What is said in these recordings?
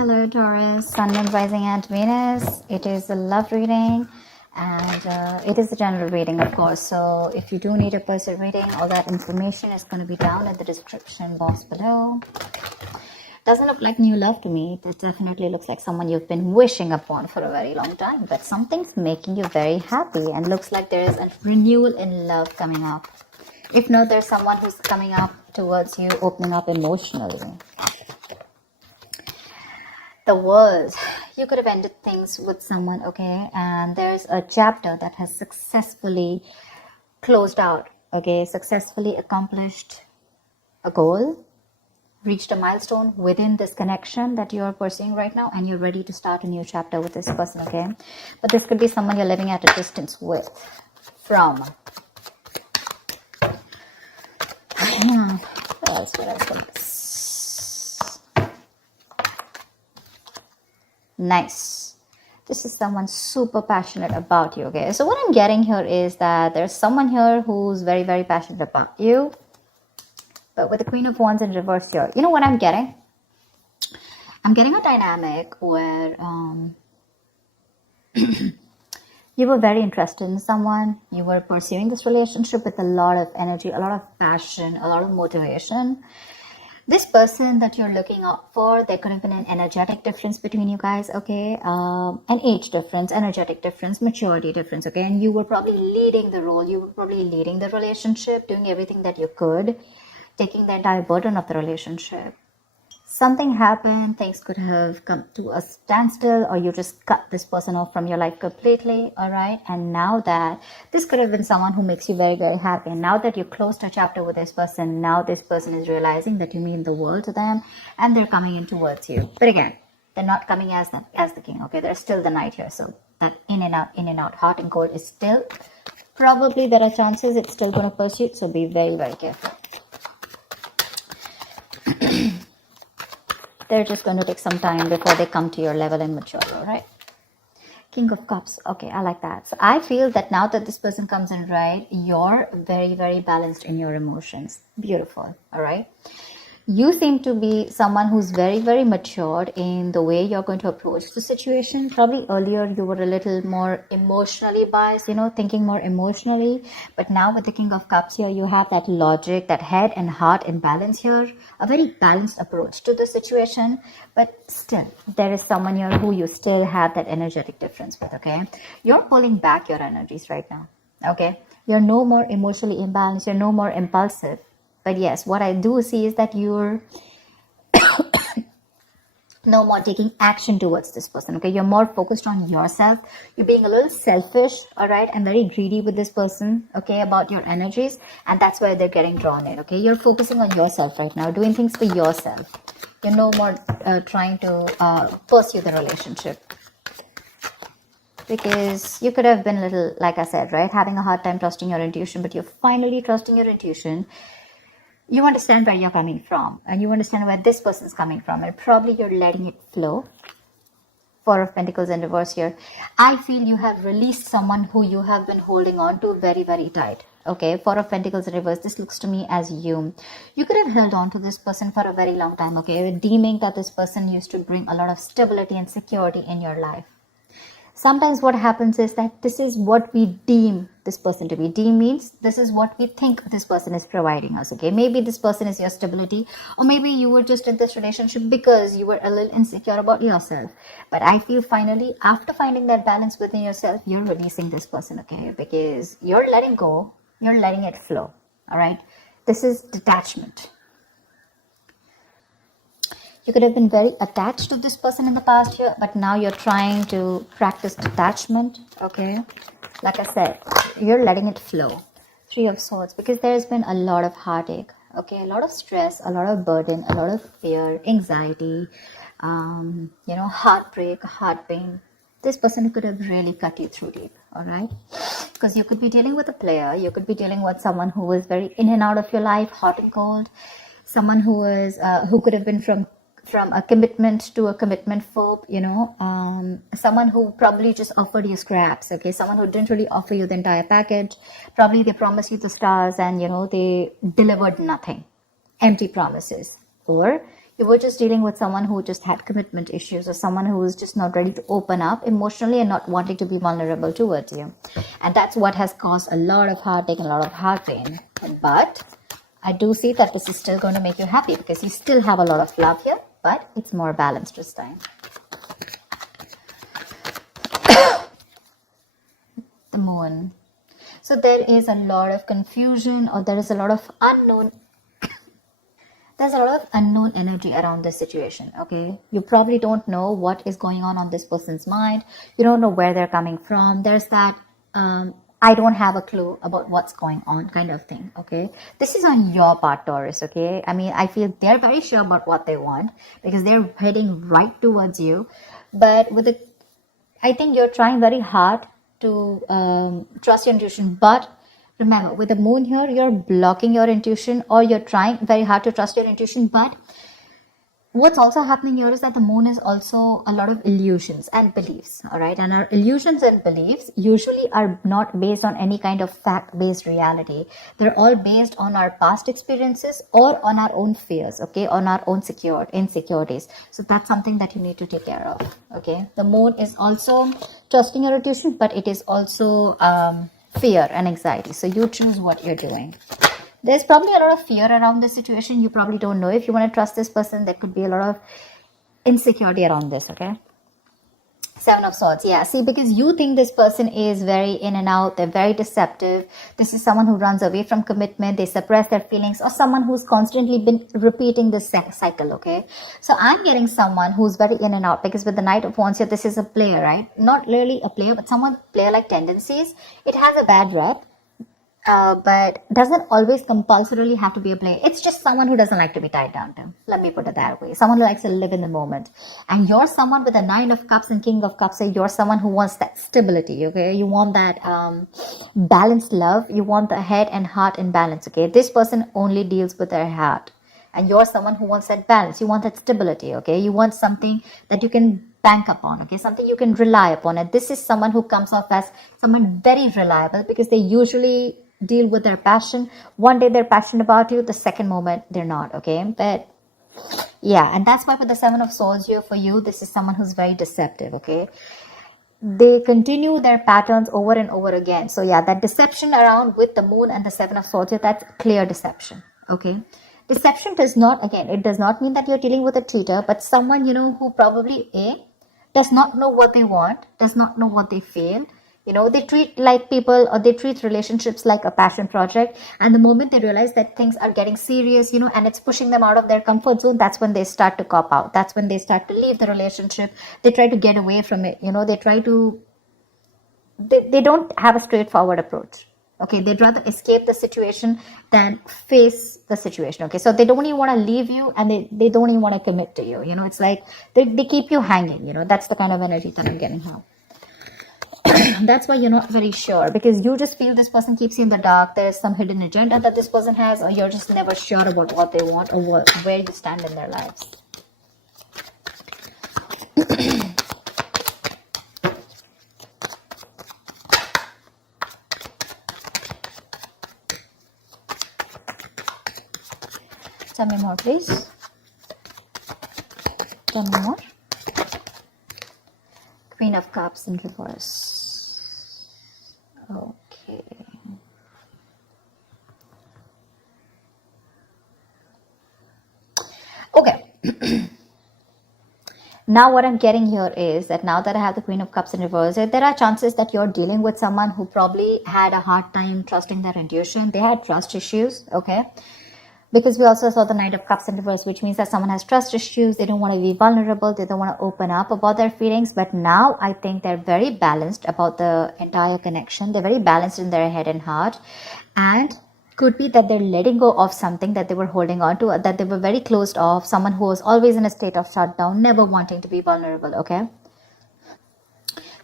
Hello Taurus, Sun, Moon, Rising and Venus. It is a love reading and it is a general reading, of course. So if you do need a personal reading, all that information is going to be down in the description box below. Doesn't look like new love to me. It definitely looks like someone you've been wishing upon for a very long time, but something's making you very happy and looks like there is a renewal in love coming up. If not, there's someone who's coming up towards you, opening up emotionally. The world, you could have ended things with someone, okay, and there's a chapter that has successfully closed out, okay, successfully accomplished a goal, reached a milestone within this connection that you're pursuing right now, and you're ready to start a new chapter with this person, okay. But this could be someone you're living at a distance with, from. What else? Nice. This is someone super passionate about you, okay? So what I'm getting here is that there's someone here who's very, very passionate about you. But with the Queen of Wands in reverse here, you know what I'm getting? I'm getting a dynamic where you were very interested in someone. You were pursuing this relationship with a lot of energy, a lot of passion, a lot of motivation. This person that you're looking out for, there could have been an energetic difference between you guys, okay? An age difference, energetic difference, maturity difference, okay? And you were probably leading the role. You were probably leading the relationship, doing everything that you could, taking the entire burden of the relationship. Something happened, things could have come to a standstill, or you just cut this person off from your life completely, all right? And now that this could have been someone who makes you very, very happy. And now that you closed a chapter with this person, now this person is realizing that you mean the world to them, and they're coming in towards you. But again, they're not coming as the king, okay? There's still the knight here. So that in and out, hot and cold is still, probably there are chances it's still going to pursue. So be very, very careful. They're just going to take some time before they come to your level and mature, all right? King of Cups. Okay, I like that. So I feel that now that this person comes in, right, you're very, very balanced in your emotions. Beautiful, all right? You seem to be someone who's very, very matured in the way you're going to approach the situation. Probably earlier you were a little more emotionally biased, you know, thinking more emotionally. But now with the King of Cups here, you have that logic, that head and heart in balance here. A very balanced approach to the situation. But still, there is someone here who you still have that energetic difference with, okay? You're pulling back your energies right now, okay? You're no more emotionally imbalanced. You're no more impulsive. But yes, what I do see is that you're no more taking action towards this person, okay? You're more focused on yourself. You're being a little selfish, all right? And very greedy with this person, okay, about your energies. And that's where they're getting drawn in, okay? You're focusing on yourself right now, doing things for yourself. You're no more trying to pursue the relationship. Because you could have been a little, like I said, right? Having a hard time trusting your intuition, but you're finally trusting your intuition. You understand where you're coming from, and you understand where this person's coming from, and probably you're letting it flow. Four of Pentacles in reverse here. I feel you have released someone who you have been holding on to very, very tight. Okay, Four of Pentacles in reverse. This looks to me as you. You could have held on to this person for a very long time, okay, deeming that this person used to bring a lot of stability and security in your life. Sometimes what happens is that this is what we deem this person to be. Deem means this is what we think this person is providing us, okay? Maybe this person is your stability, or maybe you were just in this relationship because you were a little insecure about yourself. But I feel finally, after finding that balance within yourself, you're releasing this person, okay? Because you're letting go, you're letting it flow, all right? This is detachment. You could have been very attached to this person in the past year, but now you're trying to practice detachment, okay? Like I said, you're letting it flow. Three of Swords, because there's been a lot of heartache, okay? A lot of stress, a lot of burden, a lot of fear, anxiety, you know, heartbreak, heart pain. This person could have really cut you through deep, all right? Because you could be dealing with a player. You could be dealing with someone who was very in and out of your life, hot and cold. Someone who was, who could have been from a commitment to a commitment phobe, you know, someone who probably just offered you scraps, okay, someone who didn't really offer you the entire package. Probably they promised you the stars and, you know, they delivered nothing, empty promises. Or You were just dealing with someone who just had commitment issues, or someone who was just not ready to open up emotionally and not wanting to be vulnerable towards you. And that's what has caused a lot of heartache and a lot of heart pain. But I do see that this is still going to make you happy, because you still have a lot of love here, but it's more balanced this time. The moon. So there is a lot of confusion, or there is a lot of unknown. There's a lot of unknown energy around this situation, okay? You probably don't know what is going on this person's mind. You don't know where they're coming from. There's that, I don't have a clue about what's going on kind of thing, okay? This is on your part, Taurus, okay? I mean, I feel they're very sure about what they want, because they're heading right towards you. But with it, I think you're trying very hard to trust your intuition, but remember, with the moon here, you're blocking your intuition, or you're trying very hard to trust your intuition. But what's also happening here is that the moon is also a lot of illusions and beliefs, all right? And our illusions and beliefs usually are not based on any kind of fact-based reality. They're all based on our past experiences or on our own fears, okay? On our own insecurities. So that's something that you need to take care of, okay? The moon is also trusting your intuition, but it is also fear and anxiety. So you choose what you're doing. There's probably a lot of fear around this situation. You probably don't know if you want to trust this person. There could be a lot of insecurity around this, okay? Seven of Swords, yeah. See, because you think this person is very in and out, they're very deceptive. This is someone who runs away from commitment, they suppress their feelings, or someone who's constantly been repeating this cycle, okay? So I'm getting someone who's very in and out, because with the Knight of Wands here, this is a player, right? Not really a player, but someone player-like tendencies. It has a bad rep. But doesn't always compulsorily have to be a player. It's just someone who doesn't like to be tied down to. Let me put it that way. Someone who likes to live in the moment. And you're someone with a Nine of Cups and King of Cups. So you're someone who wants that stability, okay? You want that balanced love. You want the head and heart in balance, okay? This person only deals with their heart. And you're someone who wants that balance. You want that stability, okay? You want something that you can bank upon, okay? Something you can rely upon. And this is someone who comes off as someone very reliable, because they usually deal with their passion. One day they're passionate about you, the second moment they're not, okay? But yeah, and that's why with the Seven of Swords here for you, this is someone who's very deceptive, okay? They continue their patterns over and over again. So yeah, that deception around with the moon and the Seven of Swords here, that's clear deception, okay? Deception does not, again, it does not mean that you're dealing with a cheater, but someone, you know, who probably does not know what they want, does not know what they feel. You know, they treat like people, or they treat relationships like a passion project. And the moment they realize that things are getting serious, you know, and it's pushing them out of their comfort zone, that's when they start to cop out. That's when they start to leave the relationship. They try to get away from it. You know, they try to, they don't have a straightforward approach. Okay, they'd rather escape the situation than face the situation. Okay, so they don't even want to leave you, and they don't even want to commit to you. You know, it's like they keep you hanging. You know, that's the kind of energy that I'm getting now. That's why you're not very sure, because you just feel this person keeps you in the dark. There's some hidden agenda that this person has, or you're just never sure about what they want, or where you stand in their lives. Tell me more, please. Tell me more. Queen of Cups in reverse. Okay. Okay. Now what I'm getting here is that now that I have the Queen of Cups in reverse, there are chances that you're dealing with someone who probably had a hard time trusting their intuition. They had trust issues, okay? Because we also saw the Knight of Cups in reverse, which means that someone has trust issues. They don't want to be vulnerable. They don't want to open up about their feelings. But now I think they're very balanced about the entire connection. They're very balanced in their head and heart. And could be that they're letting go of something that they were holding on to, that they were very closed off. Someone who was always in a state of shutdown, never wanting to be vulnerable, okay?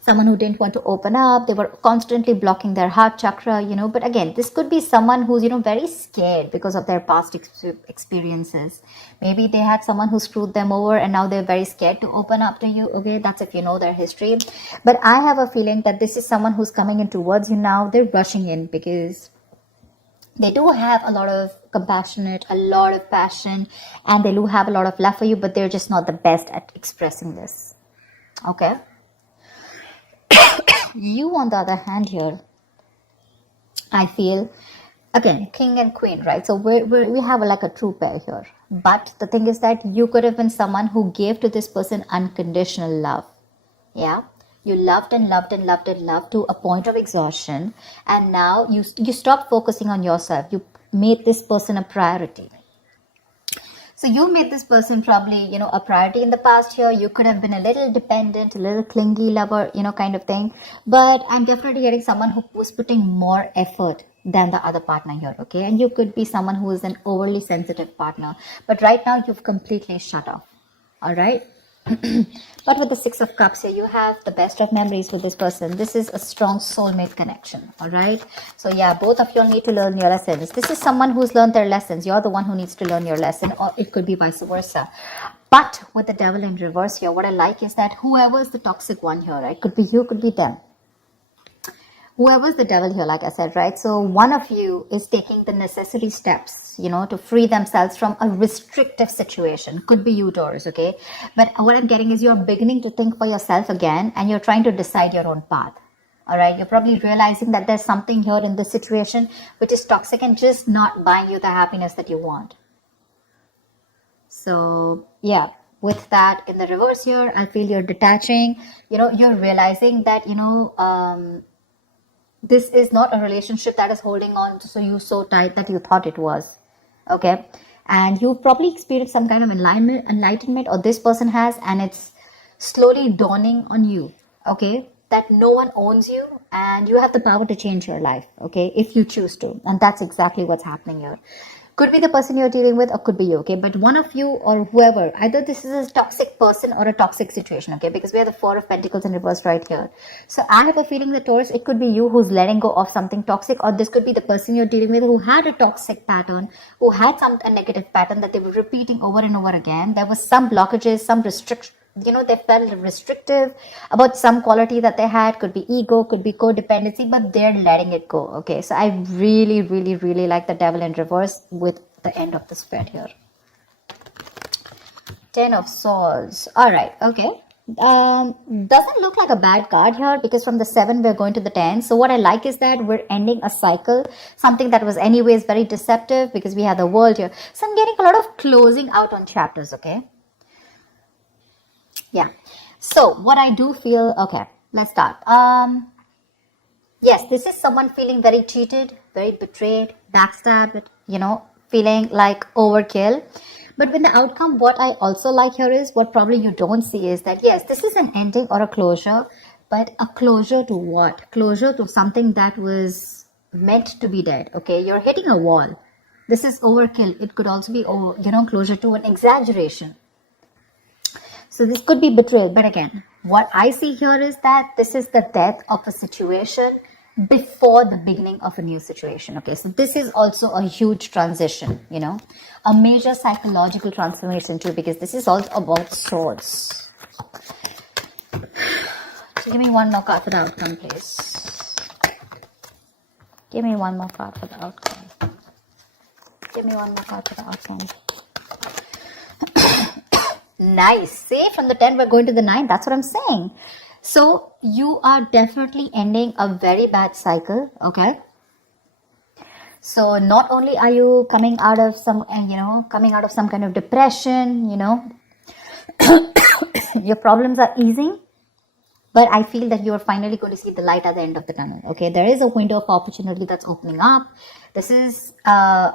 Someone who didn't want to open up. They were constantly blocking their heart chakra, you know. But again, this could be someone who's, you know, very scared because of their past experiences. Maybe they had someone who screwed them over, and now they're very scared to open up to you. Okay, that's if you know their history. But I have a feeling that this is someone who's coming in towards you now. They're rushing in because they do have a lot of compassionate, a lot of passion, and they do have a lot of love for you, but they're just not the best at expressing this. Okay. You, on the other hand, here, I feel, again, king and queen, right? So we have like a true pair here. But the thing is that you could have been someone who gave to this person unconditional love. Yeah. You loved and loved and loved and loved to a point of exhaustion. And now you stopped focusing on yourself. You made this person a priority. So you made this person probably, a priority in the past here. You could have been a little dependent, a little clingy lover, kind of thing. But I'm definitely getting someone who was putting more effort than the other partner here, okay? And you could be someone who is an overly sensitive partner. But right now, you've completely shut off, all right? But with the Six of Cups here, you have the best of memories with this person. This is a strong soulmate connection, all right? So yeah, both of you need to learn your lessons. This is someone who's learned their lessons. You're the one who needs to learn your lesson, or it could be vice versa. But with the devil in reverse here, what I like is that whoever is the toxic one here, right? Could be you, could be them. Whoever's the devil here, like I said, right? So one of you is taking the necessary steps, to free themselves from a restrictive situation. Could be you, Taurus, okay? But what I'm getting is you're beginning to think for yourself again, and you're trying to decide your own path. All right? You're probably realizing that there's something here in this situation which is toxic and just not buying you the happiness that you want. So, yeah. With that in the reverse here, I feel you're detaching. You're realizing that, this is not a relationship that is holding on to you so tight that you thought it was, okay? And you've probably experienced some kind of enlightenment, or this person has, and it's slowly dawning on you, okay, that no one owns you and you have the power to change your life, okay, if you choose to. And that's exactly what's happening here. Could be the person you're dealing with, or could be you, okay? But one of you or whoever, either this is a toxic person or a toxic situation, okay? Because we have the Four of Pentacles in reverse right here. So I have a feeling that, Taurus, it could be you who's letting go of something toxic, or this could be the person you're dealing with who had a toxic pattern, who had a negative pattern that they were repeating over and over again. There was some blockages, some restriction. They felt restrictive about some quality that they had. Could be ego, could be codependency, but they're letting it go, okay? So I really, really, really like the devil in reverse with the end of the spread here. 10 of Swords. All right, okay. Doesn't look like a bad card here, because from the 7 we're going to the 10. So what I like is that we're ending a cycle, something that was anyways very deceptive, because we have the World here. So I'm getting a lot of closing out on chapters, okay? Yeah. So what I do feel, okay, let's start. Yes, this is someone feeling very cheated, very betrayed, backstabbed, feeling like overkill. But with the outcome, what I also like here is, what probably you don't see is that, yes, this is an ending or a closure, but a closure to what? Closure to something that was meant to be dead, okay? You're hitting a wall. This is overkill. It could also be, closure to an exaggeration. So this could be betrayal. But again, what I see here is that this is the death of a situation before the beginning of a new situation. Okay, so this is also a huge transition, a major psychological transformation too, because this is also about swords. So give me one more card for the outcome, please. Give me one more card for the outcome. Give me one more card for the outcome. Nice. See, from the 10 we're going to the 9. That's what I'm saying. So you are definitely ending a very bad cycle, okay? So not only are you coming out of some kind of depression, your problems are easing, but I feel that you're finally going to see the light at the end of the tunnel, okay? There is a window of opportunity that's opening up. This is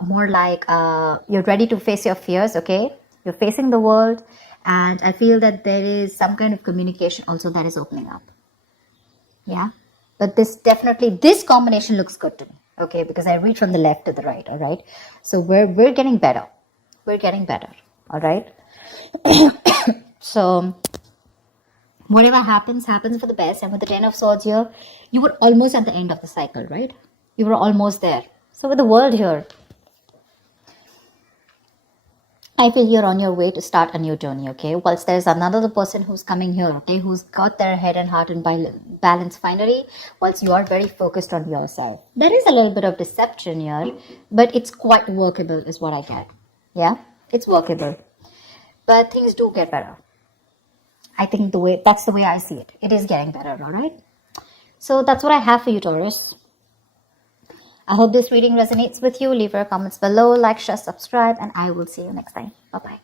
more like you're ready to face your fears, okay? You're facing the world. And I feel that there is some kind of communication also that is opening up. Yeah. But this combination looks good to me. Okay. Because I read from the left to the right. All right. So we're getting better. We're getting better. All right. So whatever happens for the best. And with the 10 of Swords here, you were almost at the end of the cycle, right? You were almost there. So with the World here, I feel you're on your way to start a new journey, okay? Whilst there's another person who's coming here, okay, who's got their head and heart in balance finally, whilst you are very focused on yourself. There is a little bit of deception here, but it's quite workable, is what I get. Yeah, it's workable. But things do get better. I think that's the way I see it. It is getting better, all right? So that's what I have for you, Taurus. I hope this reading resonates with you. Leave your comments below, like, share, subscribe, and I will see you next time. Bye-bye.